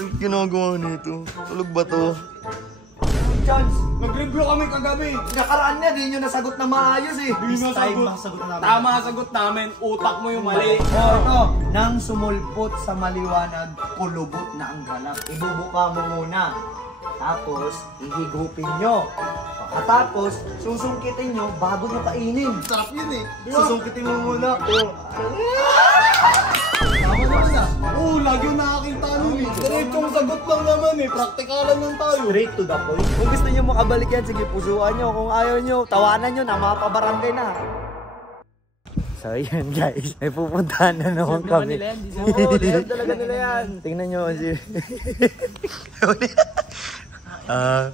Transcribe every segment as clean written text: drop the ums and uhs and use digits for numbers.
Anong ginagawa nito? Tulog ba to? Chance, Nag-review kami kagabi. nakaraan niya, di nyo nasagot na maayos eh. Di nasagot. Tama ang sagot namin. Utak mo yung mali. Ito, nang sumulpot sa maliwanag, kulubot na ang galak. Ibubuka mo muna. Tapos, ihigupin nyo. Pagkatapos, susungkitin nyo bago nyo kainin. Sarap yun eh. Susungkitin mo muna. Tama naman ah. Oo, lagi yung nakakita nun eh. Diretsong sagot lang naman eh. Praktikalan lang tayo. Straight to the point. Kung gusto nyo makabalik yan, sige, pusuan nyo. Kung ayaw nyo, tawanan nyo na mga pabarangay na. So yun guys, may pupuntahan na naman kami. Oo, live talaga nila yan. Tingnan nyo kasi.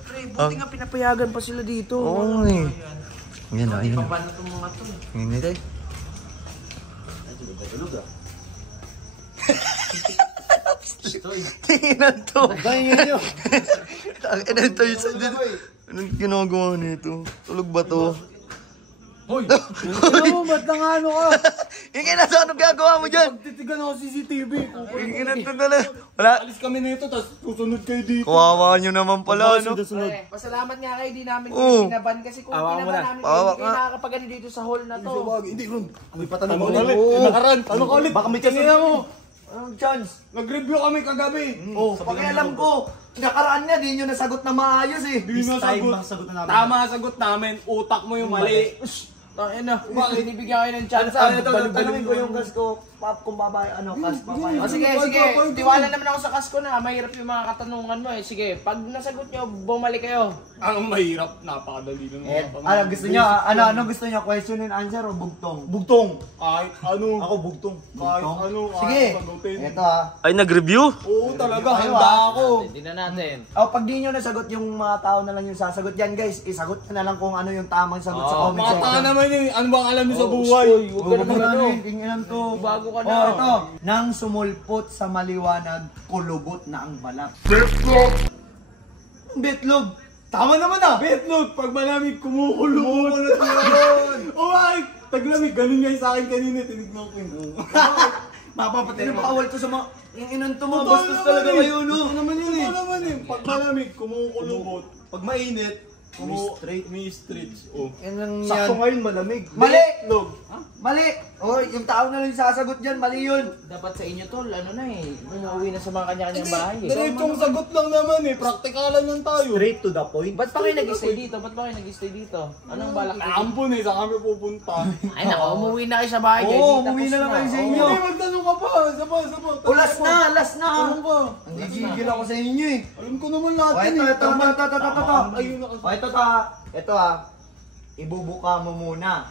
Pre, buti nga pinapayagan pa sila dito. Oo eh. Yan o, yan o. Paano itong mga to? Ngayon eh. Tinginan to. Tingnan nyo. Tanginan to yung sandin. Anong ginagawa nito? Tulog ba to? Hoy! Ano mo, ba't nangano ka? Hingin na sa anong gagawa mo dyan? Titigan ako CCTV. Hingin na to na. Wala. Alis kami nito, tapos susunod kayo dito. Kawawa nyo naman pala, no? Pre, pasalamat nga kayo, di namin Oo. kinaban kasi kung Awa mo kinaban na. namin Awa kayo, hindi ka. kayo nakakapagani dito sa hall na to. Hindi, Ron. May patanong ka ulit. Nakaran. Tanong ka ulit. Baka may kanina mo. Anong chance? Nag-review kami kagabi. Oh, pakialam ko. Nakaraan niya, di nyo nasagot na maayos eh. Di nasagot. Tama ang sagot namin. Utak mo yung mali. Tangin na, binibigyan kayo ng chance. Tanungin ko yung gas ko, kung babae, kas babae. O sige, tiwala naman ako sa kas ko na mahirap yung mga katanungan mo eh. Sige, pag nasagot nyo, bumalik kayo. Ang mahirap, napakadali lang. Gusto niyo, ano gusto niyo, question and answer o bugtong? Bugtong. Kahit ano. Ako bugtong. Kahit ano. Sige, sagutin. ito ah. Ay, nag-review? Oo, talaga. Handa ako. Tingnan natin. Pag di nyo nasagot yung mga tao na lang yung sasagot yan guys, isagot nyo na lang kung ano yung tamang sagot sa comment Mata section. naman yun. Ano bang alam niyo sa buhay? Huwag ka naman ano. Tingnan to. Bago ka na. Ito. Nang sumulpot sa maliwanag, kulubot na ang balat. Betlog! Tama naman ah. Betlog. Pag malamig, kumukulot yun. Oh my. Taglamig. Ganun nga yung sa akin kanina. Tinignan ko yun. Mapapatay na bawal to sa mga... Yung inanto mo, bastos talaga kayo, no? Ito naman yun eh. Ito naman eh. Pag malamig, kumukulubot. Pag mainit, may stretch. Oh. Yan lang Sakto yan. ngayon malamig. Mali! Betlog. Mali! Oh, yung tao na lang yung sasagot dyan, mali yun. Dapat sa inyo tol, ano na eh. Umuwi na sa mga kanya-kanyang bahay eh. Diretsong sagot lang naman eh. Praktikalan lang tayo. Straight to the point. Ba't pa kayo nag-stay dito? Anong balak nyo? Ampun eh. Saan kami pupunta? Ay nako, umuwi na kayo sa bahay. Oo, Hindi, umuwi tapos na lang kayo sa Oo. inyo. Hindi, magtanong ka pa. Saba. O, last na! Tanong ka. Nagigigil ako sa inyo eh. Alam ko naman lahat O, yun ito. Ayun na kasi. O, ito ibubuka mo muna.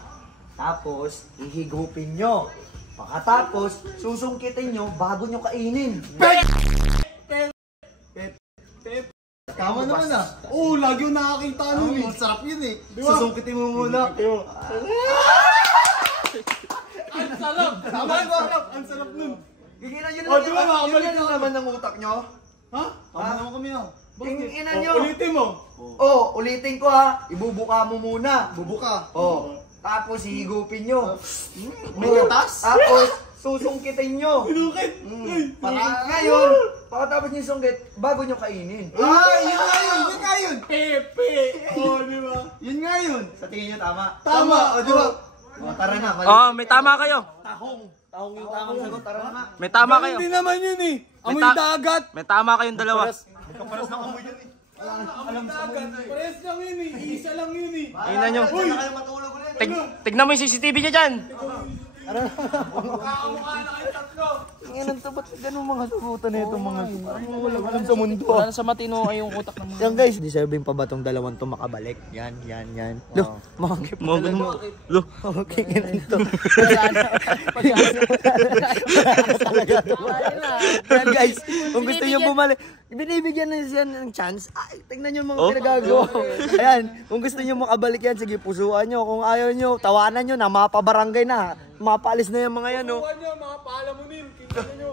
Tapos, ihigupin nyo. Pagkatapos, susungkitin nyo bago nyo kainin. Tama naman ah. Oo, lagi yung nakakita nun eh. Sarap yun eh. Diba? Susungkitin mo muna. Ang sarap! Ang sarap nun. Gigilan nyo O, diba, makabalik yun naman ng utak nyo. Ha? Tama naman kami ah. Tingnan nyo. Ulitin mo. Ulitin ko ha. Ibubuka mo muna. Bubuka. Tapos hihigupin nyo. May gatas? Tapos susungkitin nyo. Pinukit. Ngayon, pagkatapos nyo sungkit, bago nyo kainin. Yun nga yun. Pepe. O, diba? Yun nga yun. Sa tingin nyo tama? Tama. O, di ba? Tara na. May tama kayo. Tahong yung tamang sagot. Tara na nga. May tama kayo. Hindi naman yun eh. Amoy May dagat. May tama kayong dalawa. Kaparas ng amoy yun eh. Amoy dagat. Pares lang yun eh. Isa lang yun eh. Tingnan nyo. Diyan na kayo matulog ulit. Tignan mo yung CCTV niya dyan. Kakamukha na kayo tatlo. Tingnan to, ba't ganun mga sagutan na itong mga walang alam sa mundo ah. Wala sa matino ay yung utak ng mga... Yan guys, deserving pa ba tong dalawang to makabalik? Yan. Lo, makakip Mga ganun mo. Lo. Okay, ganun to. Yan guys, kung gusto nyo bumalik, binibigyan na siya ng chance. Ay, tingnan nyo yung mga pinagagawa. Ayan, kung gusto nyo makabalik yan, sige, pusuan nyo. Kung ayaw nyo, tawanan nyo na, mapabarangay na. Mapaalis na yung mga yan, no. Mga paalamunin. Tingnan nyo.